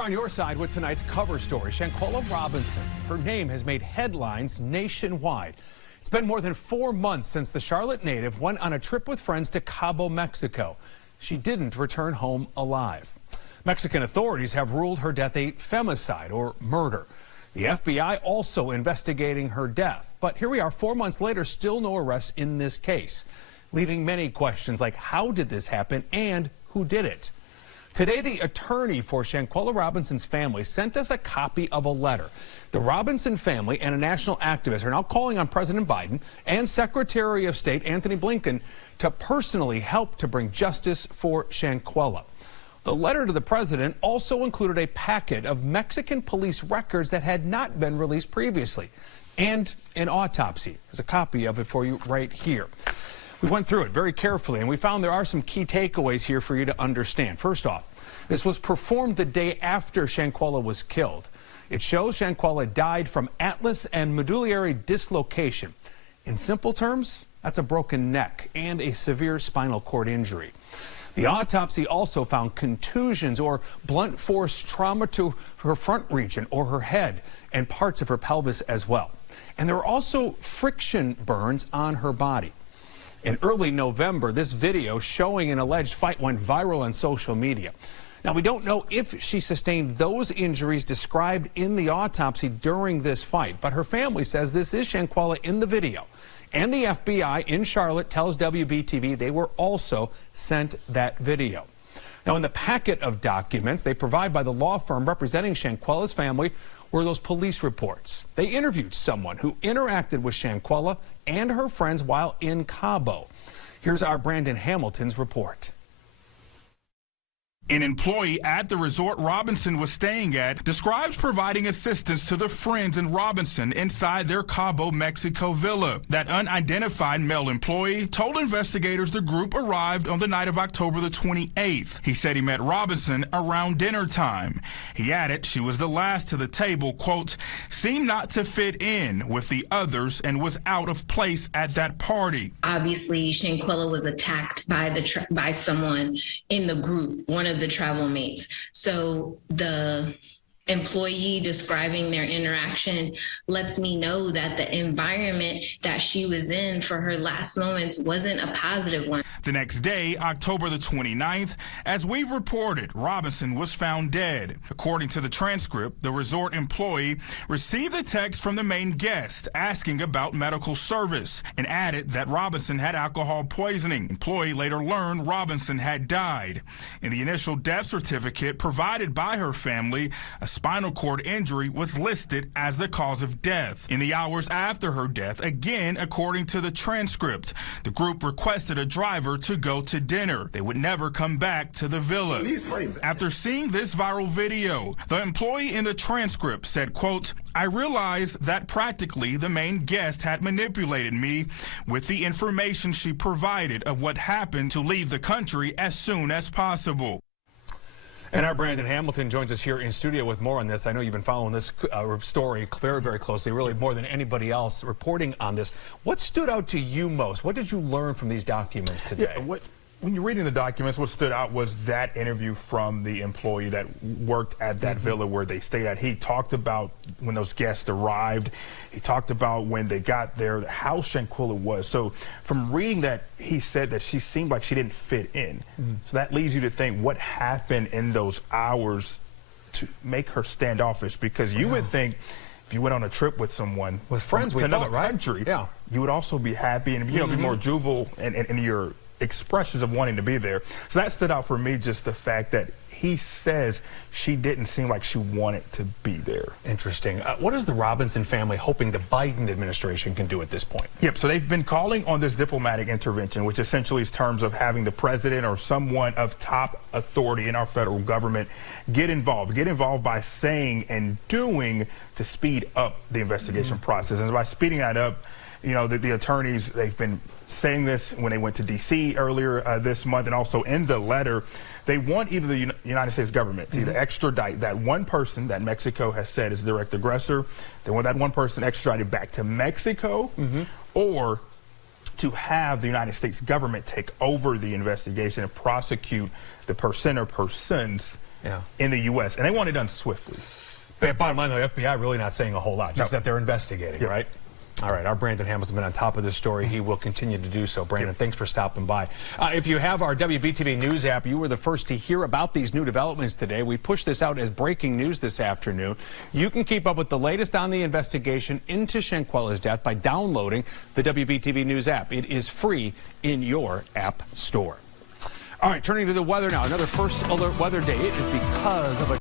We're on your side with tonight's cover story. Shanquella Robinson. Her name has made headlines nationwide. It's been more than 4 months since the Charlotte native went on a trip with friends to Cabo, Mexico. She didn't return home alive. Mexican authorities have ruled her death a femicide or murder. The FBI also investigating her death. But here we are 4 months later, still no arrests in this case, leaving many questions like how did this happen and who did it? Today, the attorney for Shanquella Robinson's family sent us a copy of a letter. The Robinson family and a national activist are now calling on President Biden and Secretary of State Antony Blinken to personally help to bring justice for Shanquella. The letter to the president also included a packet of Mexican police records that had not been released previously and an autopsy. There's a copy of it for you right here. We went through it very carefully, and we found there are some key takeaways here for you to understand. First off, this was performed the day after Shanquella was killed. It shows Shanquella died from atlas and medullary dislocation. In simple terms, that's a broken neck and a severe spinal cord injury. The autopsy also found contusions or blunt force trauma to her front region or her head and parts of her pelvis as well. And there were also friction burns on her body. In early November, this video showing an alleged fight went viral on social media. Now, we don't know if she sustained those injuries described in the autopsy during this fight, but her family says this is Shanquella in the video. And the FBI in Charlotte tells WBTV they were also sent that video. Now, in the packet of documents they provide by the law firm representing Shanquella's family were those police reports. They interviewed someone who interacted with Shanquella and her friends while in Cabo. Here's our Brandon Hamilton's report. An employee at the resort Robinson was staying at describes providing assistance to the friends in Robinson inside their Cabo, Mexico villa. That unidentified male employee told investigators the group arrived on the night of October the 28th. He said he met Robinson around dinner time. He added she was the last to the table, quote, seemed not to fit in with the others and was out of place at that party. Obviously, Shanquella was attacked by someone in the group, one of the travel mates. So the employee describing their interaction lets me know that the environment that she was in for her last moments wasn't a positive one. The next day, October the 29th, as we've reported, Robinson was found dead. According to the transcript, the resort employee received a text from the main guest asking about medical service and added that Robinson had alcohol poisoning. Employee later learned Robinson had died. In the initial death certificate provided by her family, a spinal cord injury was listed as the cause of death. In the hours after her death, again, according to the transcript, the group requested a driver to go to dinner. They would never come back to the villa. After seeing this viral video, the employee in the transcript said, quote, I realized that practically the main guest had manipulated me with the information she provided of what happened to leave the country as soon as possible. And our Brandon Hamilton joins us here in studio with more on this. I know you've been following this story very, very closely, really more than anybody else reporting on this. What stood out to you most? What did you learn from these documents today? Yeah, when you're reading the documents, what stood out was that interview from the employee that worked at that villa where they stayed at. He talked about when those guests arrived. He talked about when they got there, how Shanquella was. So from reading that, he said that she seemed like she didn't fit in. So that leads you to think what happened in those hours to make her standoffish, because you would think if you went on a trip with someone, with friends, to another country, yeah, you would also be happy and be more juvenile in your expressions of wanting to be there. So that stood out for me, just the fact that he says she didn't seem like she wanted to be there. Interesting. What is the Robinson family hoping the Biden administration can do at this point? Yep, so they've been calling on this diplomatic intervention, which essentially is terms of having the president or someone of top authority in our federal government get involved by saying and doing to speed up the investigation process. And by speeding that up, you know, the attorneys, they've been saying this when they went to D.C. earlier this month, and also in the letter, they want either the United States government to either extradite that one person that Mexico has said is the direct aggressor. They want that one person extradited back to Mexico, or to have the United States government take over the investigation and prosecute the person or persons in the U.S., and they want it done swiftly. But bottom line, though, FBI really not saying a whole lot, just No. that they're investigating, right? All right, our Brandon Hamilton's been on top of this story. He will continue to do so. Brandon, thanks for stopping by. If you have our WBTV News app, you were the first to hear about these new developments today. We pushed this out as breaking news this afternoon. You can keep up with the latest on the investigation into Shanquella's death by downloading the WBTV News app. It is free in your app store. All right, turning to the weather now. Another first alert weather day. It is because of a